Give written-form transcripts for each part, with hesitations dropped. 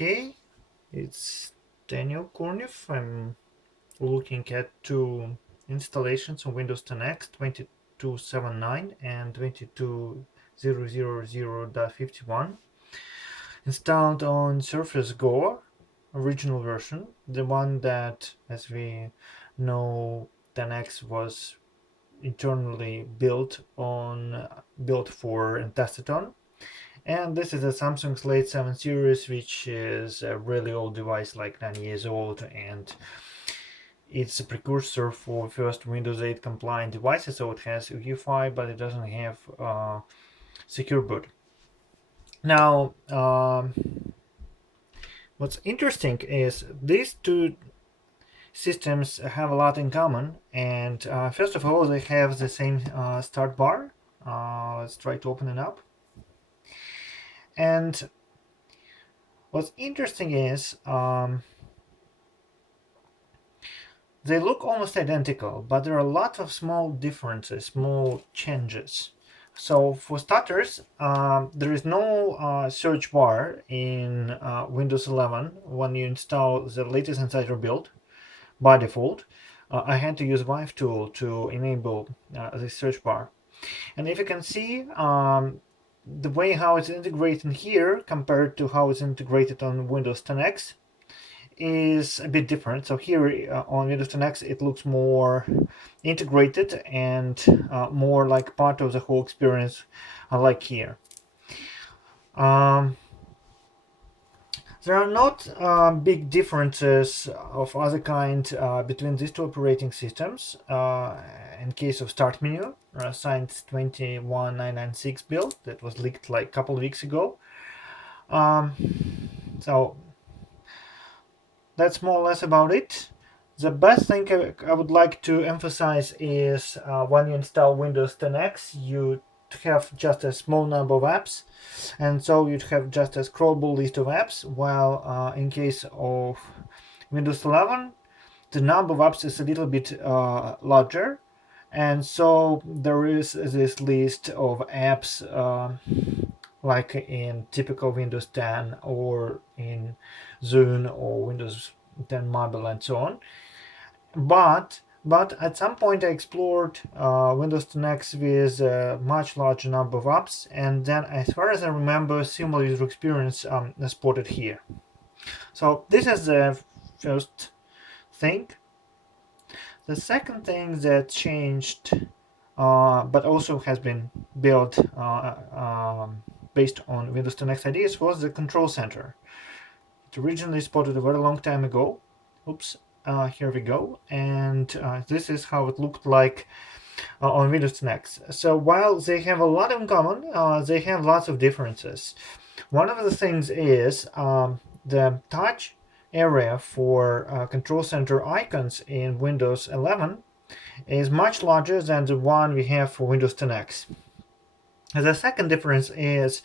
Okay, it's Daniel Kornev. I'm looking at two installations on Windows 10X 2279 and 22000.51 installed on Surface Go original version, the one that, as we know, 10X was internally built for and tested on. And this is a Samsung's late 7 series, which is a really old device, like 9 years old, and it's a precursor for first Windows 8 compliant devices, so it has UEFI, but it doesn't have secure boot. Now, what's interesting is these two systems have a lot in common, and first of all, they have the same start bar. Let's try to open it up. And what's interesting is they look almost identical, but there are a lot of small differences, small changes. So for starters, there is no search bar in Windows 11 when you install the latest Insider build by default. I had to use Vive tool to enable the search bar. And if you can see, the way how it's integrated here compared to how it's integrated on Windows 10X is a bit different. So here on Windows 10X it looks more integrated and more like part of the whole experience, like here. There are not big differences of other kind between these two operating systems. In case of Start menu, signed 21996 build that was leaked like a couple of weeks ago. So that's more or less about it. The best thing I would like to emphasize is when you install Windows 10X, you have just a small number of apps, and so you'd have just a scrollable list of apps, while in case of Windows 11, the number of apps is a little bit larger, and so there is this list of apps like in typical Windows 10 or in Zune or Windows 10 Mobile and so on. But at some point I explored Windows 10X with a much larger number of apps, and then as far as I remember, similar user experience is spotted here. So this is the first thing. The second thing that changed, but also has been built based on Windows 10X ideas, was the control center. It originally spotted a very long time ago. Oops. Here we go, and this is how it looked like on Windows 10X. So while they have a lot in common, they have lots of differences. One of the things is the touch area for control center icons in Windows 11 is much larger than the one we have for Windows 10X. The second difference is,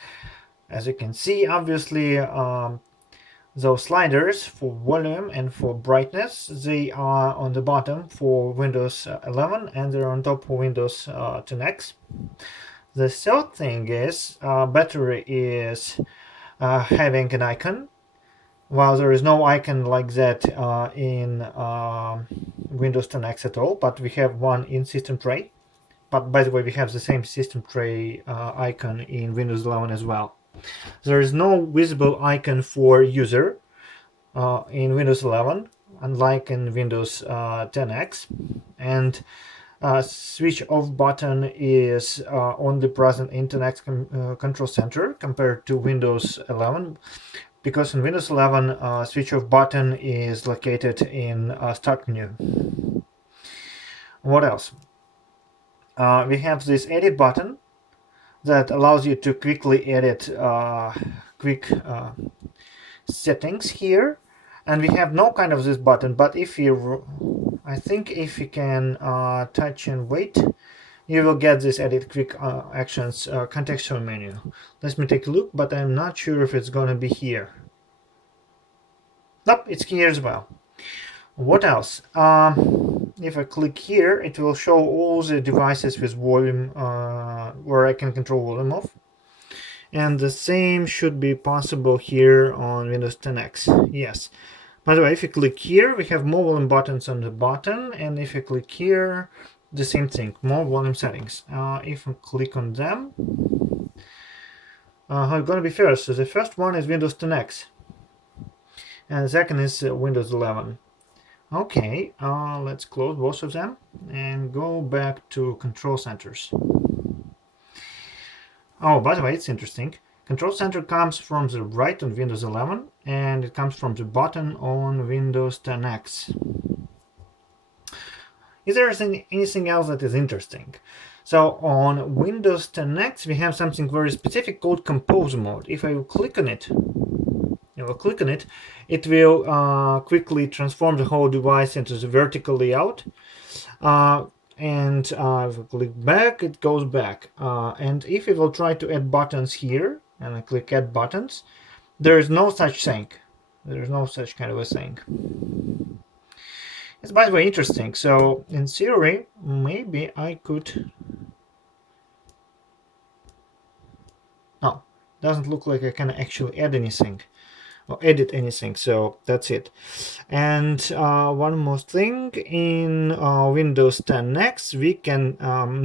as you can see, obviously, those sliders for volume and for brightness, they are on the bottom for Windows 11 and they're on top for Windows 10X. The third thing is battery is having an icon, while there is no icon like that in Windows 10X at all, but we have one in System Tray. But by the way, we have the same System Tray icon in Windows 11 as well. There is no visible icon for user in Windows 11, unlike in Windows 10X, and switch off button is only present in 10X control center compared to Windows 11, because in Windows 11 switch off button is located in Start menu. What else? We have this edit button that allows you to quickly edit quick settings here, and we have no kind of this button, but if you, I think if you can touch and wait, you will get this edit quick actions contextual menu. Let me take a look, but I'm not sure if it's gonna be here. Nope, it's here as well. What else? If I click here, it will show all the devices with volume where I can control volume of. And the same should be possible here on Windows 10X. Yes. By the way, if you click here, we have more volume buttons on the bottom, and if you click here, the same thing, more volume settings. If we click on them, how it's gonna be first? So the first one is Windows 10X, and the second is Windows 11. Okay, let's close both of them and go back to control centers. Oh, by the way, it's interesting. Control center comes from the right on Windows 11, and it comes from the bottom on Windows 10X. Is there anything else that is interesting? So on Windows 10X, we have something very specific called Compose mode. If I will click on it, it will quickly transform the whole device into the vertical layout. And if I click back, it goes back. And if we will try to add buttons here, and I click add buttons, there is no such thing. There is no such kind of a thing. It's, by the way, interesting. So in theory, maybe I could... No, doesn't look like I can actually add anything or edit anything, so that's it. And one more thing, in Windows 10X we can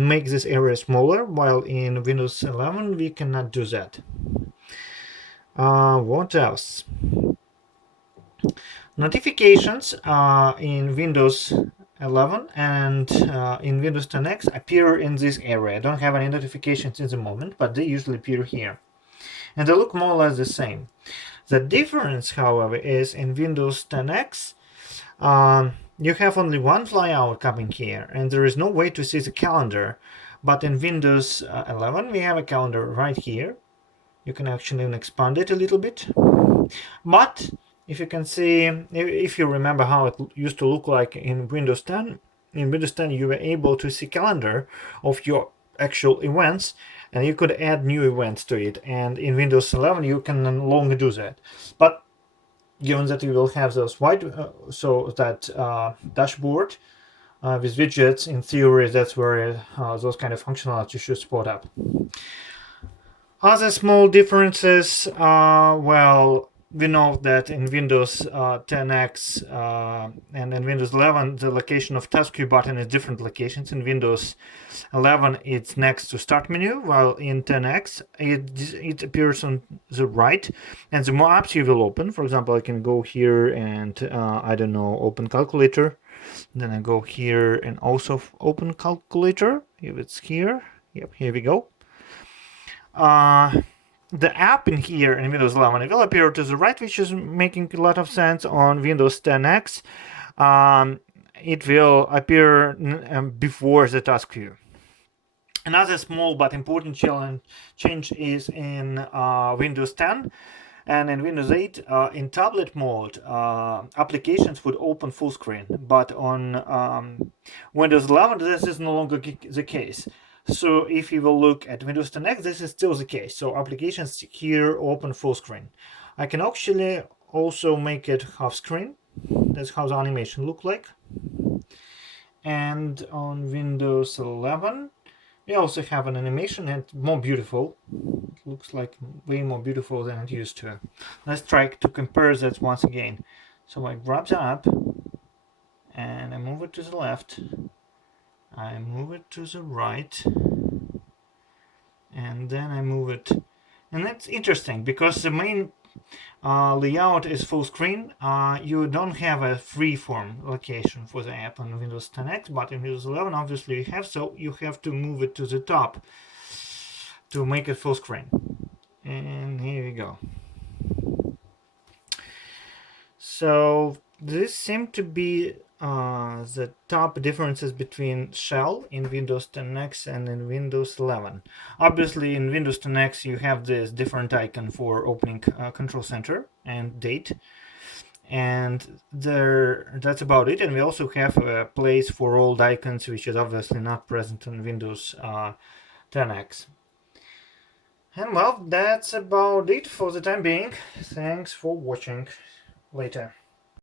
make this area smaller, while in Windows 11 we cannot do that. What else? Notifications in Windows 11 and in Windows 10X appear in this area. I don't have any notifications in the moment, but they usually appear here. And they look more or less the same. The difference, however, is in Windows 10X, you have only one flyout coming here, and there is no way to see the calendar. But in Windows 11, we have a calendar right here. You can actually even expand it a little bit. But if you can see, if you remember how it used to look like in Windows 10, in Windows 10 you were able to see calendar of your actual events, and you could add new events to it, and in Windows 11 you can no longer do that. But given that you will have those white dashboard with widgets, in theory that's where those kind of functionality should spot up. Other small differences, well, we know that in Windows 10X and in Windows 11 the location of task queue button is different locations. In Windows 11 it's next to start menu, while in 10X it appears on the right, and the more apps you will open, for example, I can go here and I don't know, open calculator, then I go here and also open calculator, if it's here, yep, here we go. The app in here in Windows 11 it will appear to the right, which is making a lot of sense. On Windows 10X, it will appear before the task queue. Another small but important change is in Windows 10 and in Windows 8. In tablet mode, applications would open full screen, but on Windows 11 this is no longer the case. So if you will look at Windows 10X, this is still the case. So applications here open full screen. I can actually also make it half screen. That's how the animation look like. And on Windows 11, we also have an animation and more beautiful. It looks like way more beautiful than it used to. Let's try to compare that once again. So I grab the app and I move it to the left. I move it to the right, and then I move it, and that's interesting because the main layout is full screen. You don't have a freeform location for the app on Windows 10X, but in Windows 11 obviously you have, so you have to move it to the top to make it full screen. And here we go. So this seemed to be the top differences between shell in Windows 10X and in Windows 11. Obviously in Windows 10X you have this different icon for opening control center and date, and that's about it. And we also have a place for old icons, which is obviously not present in Windows 10X. And well, that's about it for the time being. Thanks for watching. Later.